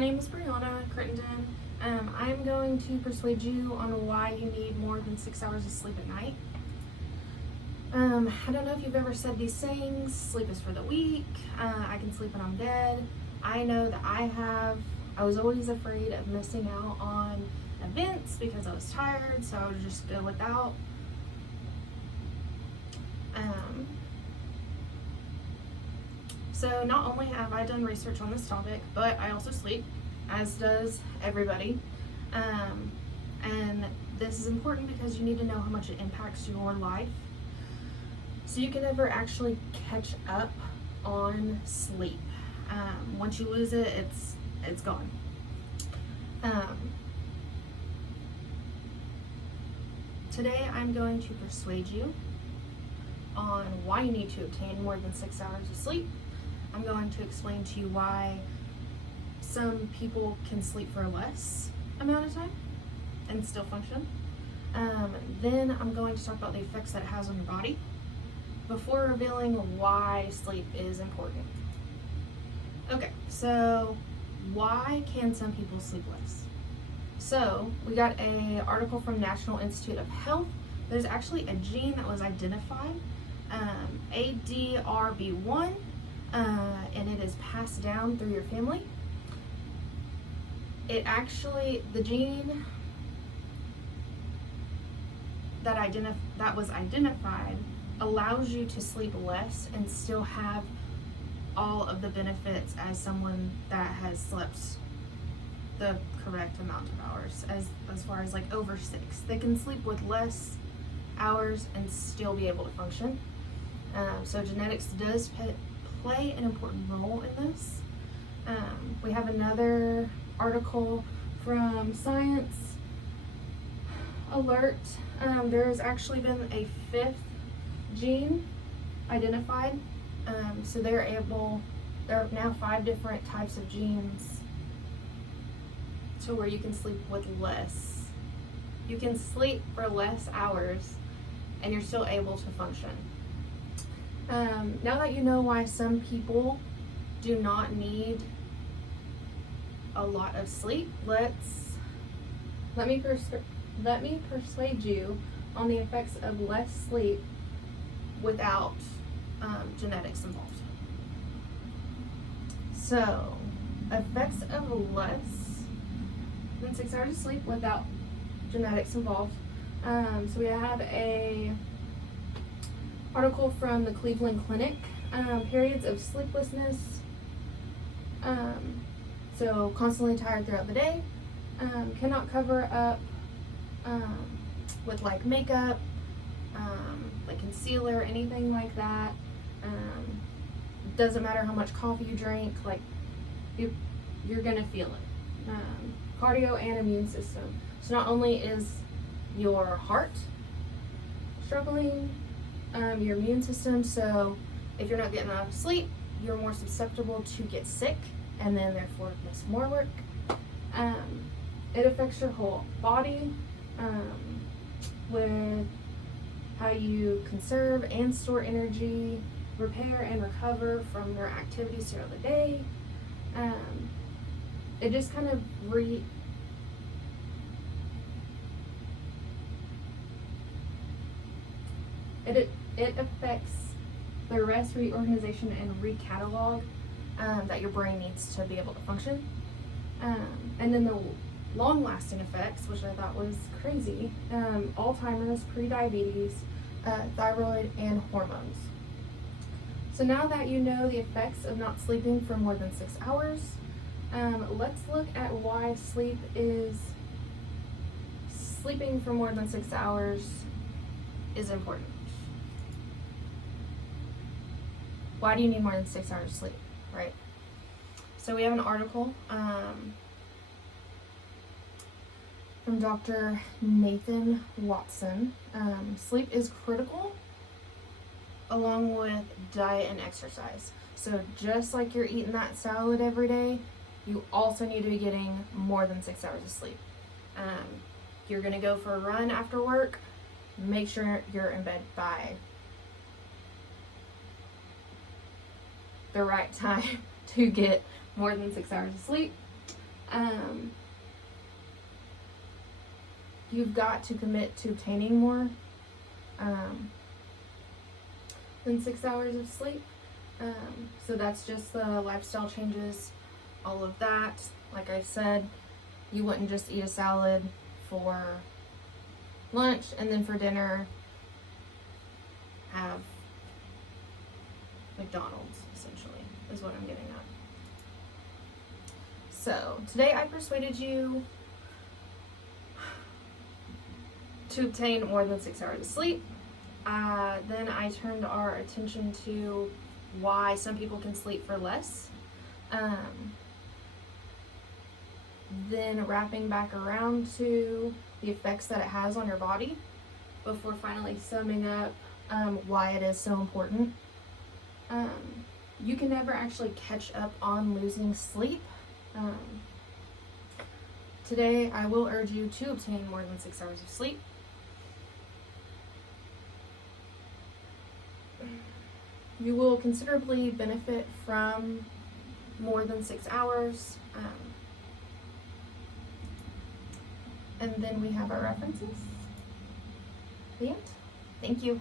name is Brianna Crittenden. I'm going to persuade you on why you need more than 6 hours of sleep at night. I don't know if you've ever said these sayings, sleep is for the weak, I can sleep when I'm dead. I know that I have. I was always afraid of missing out on events because I was tired, so I would just go without. So not only have I done research on this topic, but I also sleep, as does everybody. And this is important because you need to know how much it impacts your life, so you can never actually catch up on sleep. Once you lose it, it's gone. Today I'm going to persuade you on why you need to obtain more than 6 hours of sleep. I'm going to explain to you why some people can sleep for less amount of time and still function. Then I'm going to talk about the effects that it has on your body before revealing why sleep is important. Okay, so why can some people sleep less? So we got an article from National Institute of Health. There's actually a gene that was identified, ADRB1, and it is passed down through your family. The gene that was identified allows you to sleep less and still have all of the benefits as someone that has slept the correct amount of hours, as far as like over 6. They can sleep with less hours and still be able to function. So genetics does play an important role in this. We have another article from Science Alert. There has actually been a 5th gene identified. So there are now 5 different types of genes to where you can sleep with less. You can sleep for less hours and you're still able to function. Now that you know why some people do not need a lot of sleep, let me persuade you on the effects of less sleep without genetics involved. So, effects of less than 6 hours of sleep without genetics involved. So we have a article from the Cleveland Clinic, periods of sleeplessness. So constantly tired throughout the day, cannot cover up with like makeup, like concealer, anything like that. Doesn't matter how much coffee you drink, like you're gonna feel it. Cardio and immune system. So not only is your heart struggling, your immune system, so if you're not getting enough sleep, you're more susceptible to get sick and then therefore miss more work. It affects your whole body with how you conserve and store energy, repair and recover from your activities throughout the day. It just kind of it affects the rest, reorganization, and recatalog that your brain needs to be able to function. And then the long-lasting effects, which I thought was crazy, Alzheimer's, prediabetes, thyroid, and hormones. So now that you know the effects of not sleeping for more than 6 hours, let's look at why sleeping for more than 6 hours is important. Why do you need more than 6 hours of sleep, right? So we have an article from Dr. Nathan Watson. Sleep is critical along with diet and exercise. So just like you're eating that salad every day, you also need to be getting more than 6 hours of sleep. You're gonna go for a run after work, make sure you're in bed by the right time to get more than 6 hours of sleep. You've got to commit to obtaining more than 6 hours of sleep. So that's just the lifestyle changes, all of that. Like I said, you wouldn't just eat a salad for lunch and then for dinner have McDonald's, essentially, is what I'm getting at. So today I persuaded you to obtain more than 6 hours of sleep. Then I turned our attention to why some people can sleep for less. Then wrapping back around to the effects that it has on your body before finally summing up why it is so important. You can never actually catch up on losing sleep. Today I will urge you to obtain more than 6 hours of sleep. You will considerably benefit from more than 6 hours. And then we have our references. The end. Thank you.